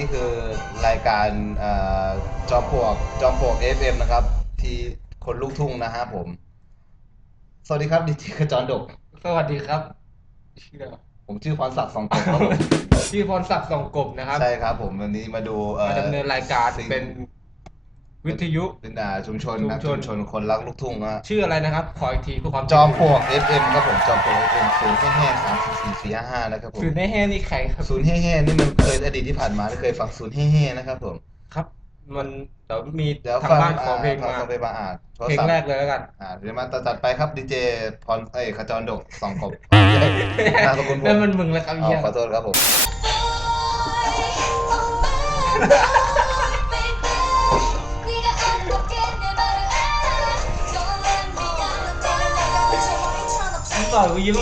นนี้คือรายการเอ่อจอมปลวกจอมปลวก FM นะครับ ที่คนลูกทุ่งนะฮะผม สวัสดีครับดิจิขจรดก สวัสดีครับ ชื่ออะไรวะผมชื่อพรศักดิ์สองกบครับผมชื่อพรศักดิ์ส่องกบนะครับ ใช่ครับผมวันนี้มาดูอ่อมาดำเนินรายการสิ่งเป็น วิทยุเป็นอ่าชุมชนนะชุชุมมชชนนคนรักลูกทุ่งนะฮะชื่ออะไรนะครับ ขออีกทีเพื่อความจอมปลวก FM ครับผมจอมปลวก FM ศูนย์แห่สามสี่สี่สี่ห้าห้านะครับผมศูนย์แห่นี่ใครครับศูนย์แห่ๆนี่มันเคยอดีตที่ผ่านมาเคยฟังศูนย์แห่ๆนะครับผมครับ มันเดี๋ยวมีเดี๋ยวทางฟังบ้านขอเพลงอ่มาฟังเพลงมาอ่านโทเพลงศัพท์แรกเลยแล้วกันอ่าเดี๋ยวมาตัดไปครับดีเจพรเอ้ยขจรดกสองกบนามสกุลผมนั่นมันมึงแล้วครับอ๋อเฮียขอโทษครับผม ต่อยกูยิ้ม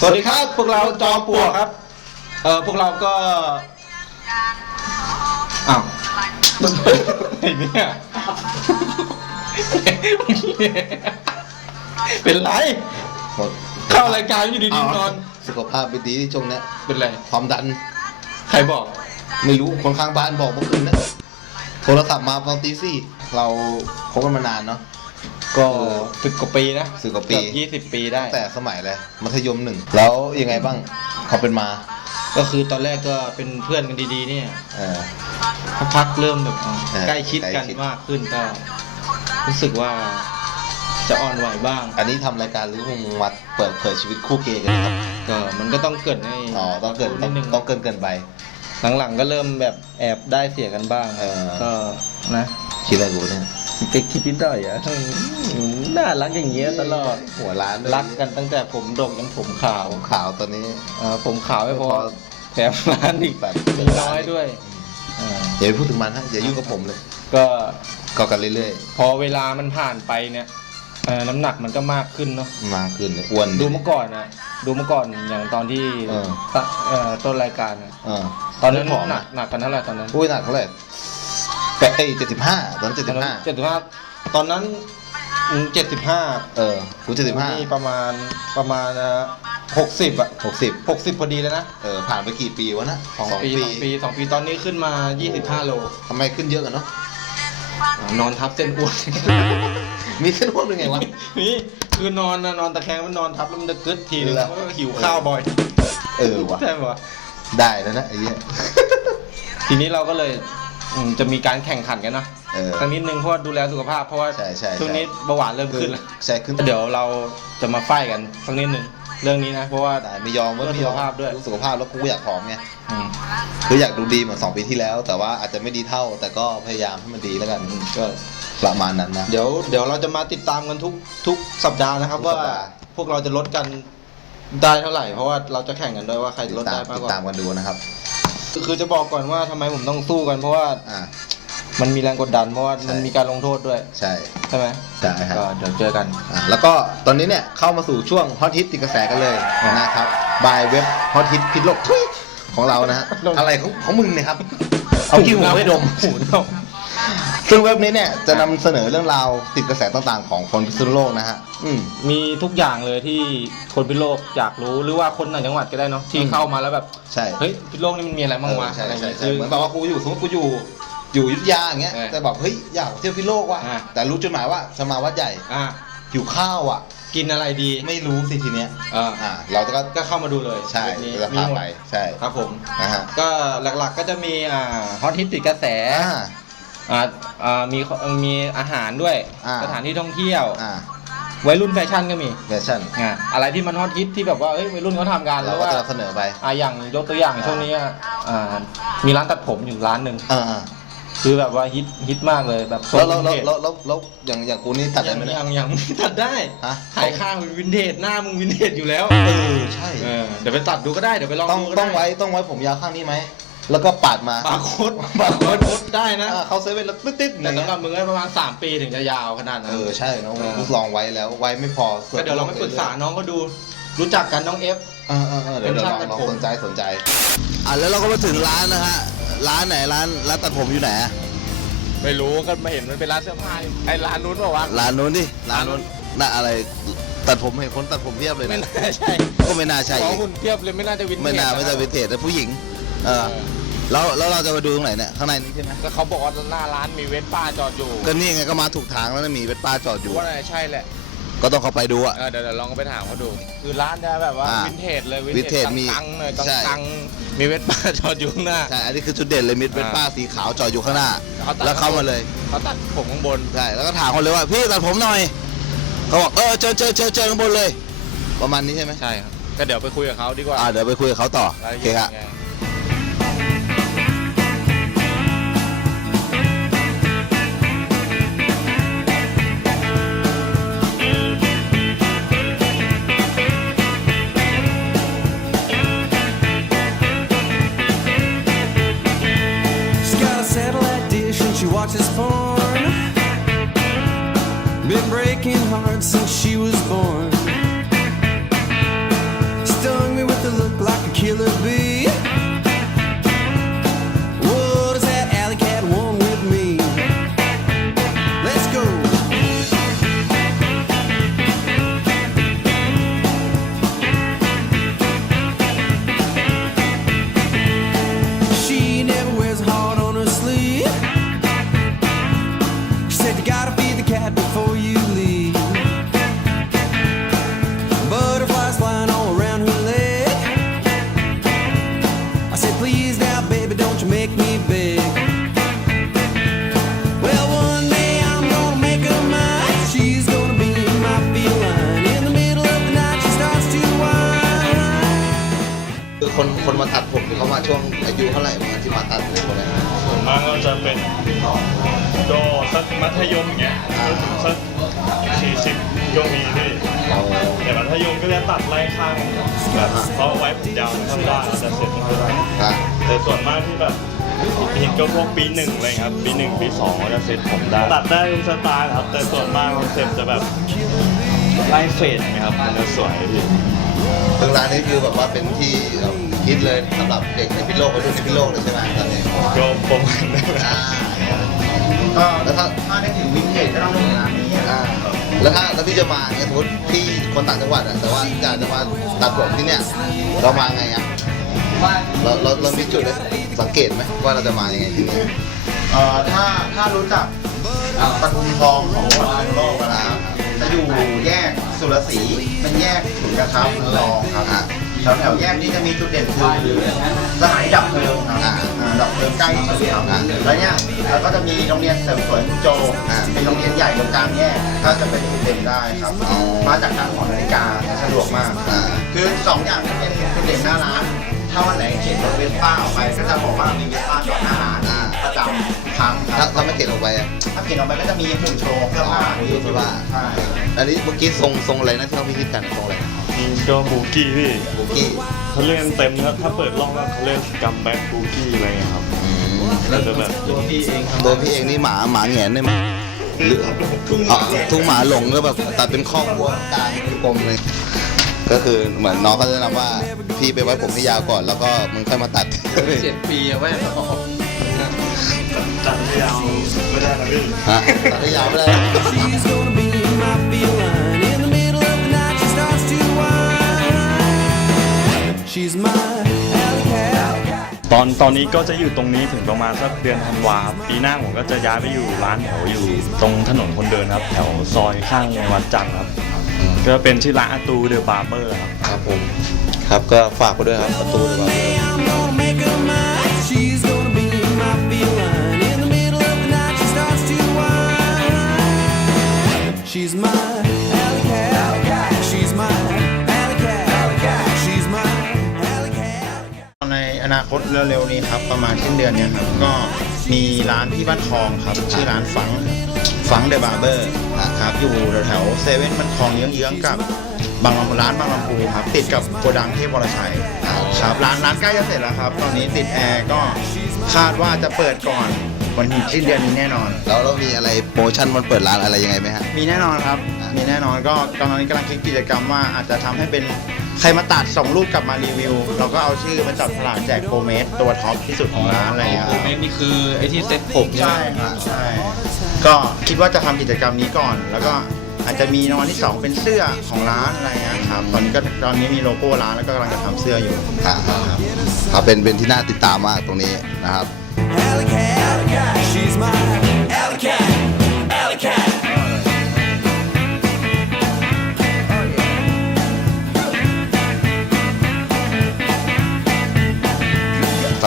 สวัสดีครับพวกเราจอมปลวกครับ เออพวกเราก็อ้าวไอ้เนี่ยเป็นไรหมดเข้ารายการอยู่ดีๆนอน สุขภาพไม่ดีช่วงเนี้ยเป็นไร ความดัน ใครบอก ไม่รู้คนข้างบ้านบอกเมื่อคืนนะโทรศัพท์มาตอนตีสี่เราคบกันมานานเนาะก็เออสิบกว่าปีนะสิบกว่าปียี่สิบปีได้ตั้งแต่สมัยเลยมัธยมหนึ่งแล้วยังไงบ้างเขาเป็นมา ก็คือตอนแรกก็เป็นเพื่อนกันดีๆ เนี่ยเออสักพักเริ่มแบบอ่าเออใกล้ชิดกันใกล้ชิดมากขึ้นก็รู้สึกว่าจะอ่อนไหวบ้าง อันนี้ทำรายการหรือมึงมาเปิดเผยชีวิตคู่เกย์กันนะครับก็มันก็ต้องเกริดให้อ๋อต้องเกินนิต้องดนึงต้องเกินเกินไป หลังๆก็เริ่มแบบแอบได้เสียกันบ้างเออก็นะคิดอะไรกูเนี่ยคิดคิดนิดหน่อยอะน่ารักอย่างเงี้ยตลอดหัวร้านรักกันตั้งแต่ผมดกยันผมขาวขาวตอนนี้เอ่อผมขาวไม่พอพอแถมร้านอีกแบบมีน้อยด้วยอ่าอย่าไปพูดถึงมันฮะอย่ายุ่งกับผมเลย ก็ก็กันเรื่อยพอเวลามันผ่านไปเนี่ย เอ่อน้ำหนักมันก็มากขึ้นเนาะๆมาขึ้นเลยอ้วนดูเมื่อก่อนนะดูเมื่อก่อนอย่างตอนที่เออ ตะเอ่อต้นรายการอะเออตอนนั้นผอมหนักหนักกันเท่าไหร่ตอนนั้นอุ้ยหนักเท่าไหร่แปดเอ้ยเจ็ดสิบห้าตอนเจ็ดสิบห้าเจ็ดสิบห้าตอนนั้นเจ็ดสิบห้าเออกูเจ็ดสิบห้านี่ประมาณประมาณหกสิบอะหกสิบหกสิบพอดีแล้วนะเออผ่านไปกี่ปีวะนะสองปีสองปีสองปีตอนนี้ขึ้นมายี่สิบห้าโลทำไมขึ้นเยอะกันเนาะ นอนทับเส้นอ้วน มีเส้นอ้วนเป็นไงวะ นี่คือนอนนะนอนตะแคงมันนอนทับแล้วมันจะกึดทีนึงเหรอเพราะว่าหิวข้าวบ่อยเออวะใช่ปะได้แล้วนะไอ้เหี้ย ทีนี้เราก็เลยอืมจะมีการแข่งขันกันนะเออ สักนิดนึงเพราะว่าดูแลสุขภาพเพราะว่าใช่ใช่ใช่ช่วงนี้เบาหวานเริ่มขึ้นแล้ว ใช่ขึ้น เดี๋ยวเราจะมาไฟกันสักนิดนึง เรื่องนี้นะ เพราะว่าได้ไม่ยอมเว้ยเพื่อไม่ยอมสุขภาพด้วยสุขภาพแล้วกูก็อยากผอมไงอืมคืออยากดูดีเหมือนสองปีที่แล้ว แต่ว่าอาจจะไม่ดีเท่า แต่ก็พยายามให้มันดีแล้วกันก็ประมาณนั้นนะ เดี๋ยวเดี๋ยวเราจะมาติดตามกันทุกทุกสัปดาห์นะครับทุกสัว่าปดาห์ พวกเราจะลดกันได้เท่าไหร่ เพราะว่าเราจะแข่งกันด้วยว่าใครติดลดตาได้มมากติดกว่าตามกันดูนะครับ คือจะบอกก่อนว่าทำไมผมต้องสู้กันเพราะว่า อ่า มันมีแรงกดดันเพราะว่าใช่มันมีการลงโทษด้วย ใช่ใช่ไหมได้ครับก็เดี๋ยวเจอกันอ่าแล้วก็ตอนนี้เนี่ยเข้ามาสู่ช่วงฮอตฮิตติดกระแสกันเลยนะครับบายเว็บฮอตฮิตพิษโลกทุยของเรานะฮะลงอะไรของของมึงเนี่ยครับเอาขี้หูให้ดมหูดมซึ่งเว็บนี้เนี่ยจะนำเสนอเรื่องราวติดกระแสต่างๆ ของคนพิษณุโลกนะฮะอืมมีทุกอย่างเลยที่คนพิษณุโลกอยากรู้หรือว่าคนต่างจังหวัดก็ได้เนาะที่อืมเข้ามาแล้วแบบใช่เฮ้ยพิษณุโลกนี่มันมีอะไรบ้างวะเออใช่อะไรอย่างใช่เงี้ยใช่คือเหมือนแบบว่ากูอยู่สมมติกูอยู่ อยู่อยุธยาอย่างเงี้ยเออแต่แบบเฮ้ยอยากเที่ยวพิษณุโลกว่ะอ่าแต่รู้จุดหมายว่าจะมาวัดใหญ่อะหิวข้าวอะ กินอะไรดีไม่รู้สิทีเนี้ยอ่าอ่าเราก็ก็เข้ามาดูเลยใช่คลิปนี้จะมีพาหมดไปใช่ครับผม นะฮะก็หลักๆก็จะมีอ่าฮอตฮิตติดกระแสอ่า อ่าอ่ามีมีอาหารด้วย อ่า สถานที่ท่องเที่ยว อ่าวัยรุ่นแฟชั่นก็มีแฟชั่นอ่าอะไรที่มันฮอตฮิตที่แบบว่าเอ้ยวัยรุ่นเขาทำกันหเรารือก็ว่าจะนำเสนอไป อ่าอย่างยกตัวอย่างช่วงนี้อะอ่ามีร้านตัดผมอยู่ร้านหนึ่ง อ่าอ่า คือแบบว่าฮิตฮิตมากเลยแบบทรงแล้วแล้ววินเทจแล้วแล้วแล้วอย่างอย่างกูนี่ตัดได้ยังไหมเนี่ยยังยังตัดได้ฮะถ่ายข้างเป็นวินเทจหน้ามึงวินเทจอยู่แล้วเออใช่ เออเดี๋ยวไปตัดดูก็ได้เดี๋ยวไปลองต้องดูก็ต้องด้ไว้ต้องไว้ผมยาวข้างนี้ไหม แล้วก็ปาดมาบาร์โค้ดบาร์โค้ดโค้ดได้นะ อ่าเขาเซเว่นแล้วตึ๊ดๆอแต่ย่างเงี้สำหรับยมึงก็ประมาณ 3 ปีถึงจะยาวขนาดนั้น เออใช่นะเออ ลองไว้แล้วไว้ไม่พอก็เดี๋ยวเราไปปรึกษาน้องก็ดู รู้จักกันน้องเอฟ เออเออเออเดี๋ยวเป็นเราช่างลองตัดลองผมสนใจสนใจ อะแล้วเราก็มาถึงร้านนะฮะ ร้านไหนร้านร้านตัดผมอยู่ไหนอะไม่รู้ก็ไม่เห็นมันเป็นร้านเสื้อผ้าอยู่ไอ้ร้านนู้นเปล่าวะ ร้านนู้นดิร้านนู้นน่าอะไรตัดผมเห็นคนตัดผมเพียบเลยไม่นะน่าใช่ก็ไม่น่าใช่ขออีกหุ่นเทียบเลยไม่น่าจะวินเทจไม่น่าไม่ใช่ะวิเทจแต่ผู้หญิงเออแล้วแล้วเราจะไปดูตรงไหนเนี่ยข้างในนี้ใช่ไหมก็เขาบอกว่าหน้าร้านมีเวสป้าจอดอยู่ก็นี่ไงก็มาถูกทางแล้วนะมีเป็นป้าจอดอยู่ ว่าน่าจะใช่แหละ ก็ต้องเข้าไปดูอะ เออเดี๋ยวเดี๋ยวลองไปถามเขาดู คือร้านจะแบบว่าอ่าวินเทจเลยวินเทจมีตังๆเลยใช่ ตังๆมีเวสป้าจอดอยู่ข้างหน้า ใช่ อันนี้คือจุดเด่นเลยมีเป็นป้าสีขาวจอดอยู่ข้างหน้า แล้วเข้ามาเลย เขาตัดผมข้างบน ใช่ แล้วก็ถามเขาเลยว่าพี่ตัดผมหน่อย เขาบอกเออเจอเจอเจอเจอข้างบนเลย ประมาณนี้ใช่ไหมใช่ครับ ก็เดี๋ยวไปคุยกับเขาดีกว่าอ่าเดี๋ยวไปคุยกับเขาต่อ รายโอละเคเอียดครับยังไง she watches porn. Been breaking hearts since she was born. Stung me with a look like a killer bee. สี่สิบก็มีพี่แต่มัธยมก็จะตัดไล่ข้างแบบเพราะไว้ผมยาวไม่ค่อยได้จะเสร็จไม่ค่อยได้อ่าแต่ส่วนมากที่แบบเห็นก็พวกปีหนึ่งอะไรครับ ปีหนึ่งปีสองก็จะเสร็จผมได้ตัดได้ทุกสไตล์ครับแต่ส่วนมากคอนเซ็ปต์จะแบบไล่เฟดไงครับมันจะสวยพี่ซึ่งร้านนี้คือแบบว่าเป็นที่คิดเลยสำหรับเด็กในพิโลกวัยรุ่นในพิโลกเลยใช่ไหมตอนนี้ก็ประมาณนั้นอ่าก็แล้วถ้าถ้าได้ถึงวินเทจก็ต้องถึงร้านนี้อ่า แล้วถ้าแล้วพี่จะมาเนี่ยสมมติพี่คนต่างจังหวัดอะแต่ว่าอยากจะมาตัดผมที่เนี่ยเรามาไงอะเราเราเรามีจุดสังเกตไหมว่าเราจะมายังไงที่นี่เอ่อถ้าถ้ารู้จักปทุมทองของวัดโลกนะครับจะอยู่แยกสุรศรีเป็นแยกถุนกระชับรองครับ แถวแถวๆแยกนี้จะมีจุดเด่นคือสถานีดับเพลิงครับอ่าดับเพลิงใกล้ที่สุดครับแล้วเนี่ยแล้วก็จะมีโรงเรียนเสริมสวยมุโจเป็นโรงเรียนใหญ่ตรงกลางแยกก็จะเป็นจุดเด่นได้ครับมาจากทางหอนาฬิกาสะดวกมากอ่าคือสองอย่างที่เป็นจุดเด่นหน้าร้านถ้าวันไหนเข็นรถเวสป้าออกไปก็จะบอกว่ามีเวสป้าจอดหน้าร้านอ่าประจำครั้งคถ้ารับถ้าไม่เก็บออกไปอะถ้าเข็นออกไปก็จะมีหุ่นโชว์เสื้อผ้าอยู่ที่ว่าใช่อันนี้เมื่อกี้ทรงทรงอะไรนะที่เขาพิคิดกันทรงอะไร นะนี่ก็บูกี้พี่บุกี้เขาเรียกเต็มครับถ้าเปิดร่องก็เขาเรียกกัมแบ็กบูกี้อะไรเงี้ยครับอืมแล้วจะแบบตัวพี่เองทำตัวพี่เองนี่หมาหมาแหงนได้ไหมหรืออ๋อทุ่งหมาหลงก็แบบตัดเป็นข้อกวัวกลางกลมเลยก็คือเหมือนน้องเขาจะแนะนำว่าพี่ไปไว้ผมให้ยาวก่อนแล้วก็มึงค่อยมาตัดเจ็ดปีอะแว่นออกตัดไม่ยาวไม่ได้นะพี่ฮะตัดให้ยาวไม่ได้ ตอนตอนนี้ก็จะอยู่ตรงนี้ถึงประมาณสักเดือนธันวาปีหน้าผมก็จะย้ายไปอยู่ร้านแถวอยู่ตรงถนนคนเดินครับ แถวซอยข้างวัดจันทร์ครับ ก็เป็นชื่อร้านอาตูเดอะบาร์เบอร์ครับ ครับผม ครับก็ฝากไปด้วยครับประตูดีกว่า Hey, I'm gonna เร็วๆนี้ครับประมาณสิ้นเดือนเนี้ยครับก็มีร้านที่บ้านทองครับ ชื่อร้านฟังฟังเดอะบาร์เบอร์ครับอยู่แถวเซเว่นบ้านทองเยื้องๆกับบางลำร้านบางลำพูครับติดกับโกดังเทพวรชัยครับร้านร้านใกล้จะเสร็จแล้วครับ ตอนนี้ติดแอร์ก็คาดว่าจะเปิดก่อนวันสิ้นเดือนนี้แน่นอน แล้วเรามีอะไรโปรโมชั่นมันเปิดร้านอะไรยังไงไหมฮะมีแน่นอนครับ มีแน่นอนก็ตอนนี้กำลังคิดกิจกรรมว่าอาจจะทำให้เป็น ใครมาตัดส่งรูปกลับมารีวิว เราก็เอาชื่อมาจับฉลากแจกโปรเมสตัวท็อปที่สุดของร้านอะไรอย่างเงี้ยโอเมนนี่คือไอ้ที่เซ็ตผมใช่ใช่ไหมครับใช่ ก็คิดว่าจะทำกิจกรรมนี้ก่อน แล้วก็อาจจะมีรางวัลที่ 2 เป็นเสื้อของร้านอะไรเงี้ยครับตอนนี้ก็ตอนนี้มีโลโก้ร้านแล้วก็กำลังจะทำเสื้ออยู่อ่าครับเป็นเป็นที่น่าติดตามมากตรงนี้นะครับ Alley cat, she's my alley cat,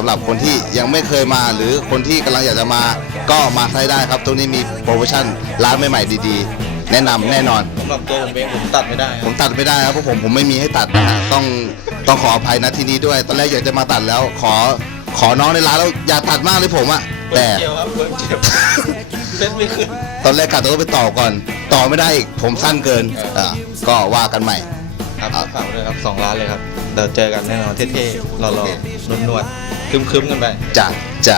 หรับคนที่ยังไม่เคยมาหรือคนที่กำลังอยากจะมา ก็มาใช้ได้ครับ ตรงนี้มีโปรโมชั่นร้านใหม่ๆดีๆ แนะนำแน่นอน สำหรับตัวผมเองผมตัดไม่ได้ผมตัดไม่ได้ครับเพราะผมผมไม่มีให้ตัดนะฮะต้องต้องขออภัยนะที่นี้ด้วย ตอนแรกอยากจะมาตัดแล้ว ขอขอน้องในร้านแล้วอย่าตัดมากเลยผมอะเปิแต่ดเกี่ยวครับเปิดเกี่ยวเซ็ตไม่ขึ้นตอนแรกกะต้องไปต่อก่อน ต่อไม่ได้อีกผมสั้นเกินอ่าก็ว่ากันใหม่ ครับอะฝากด้วยครับสองร้านเลยครับเดี๋ยวเจอกันแน่นอนเท่ๆหล่อๆนวลๆ คึมๆกันไป จ้ะจ้ะ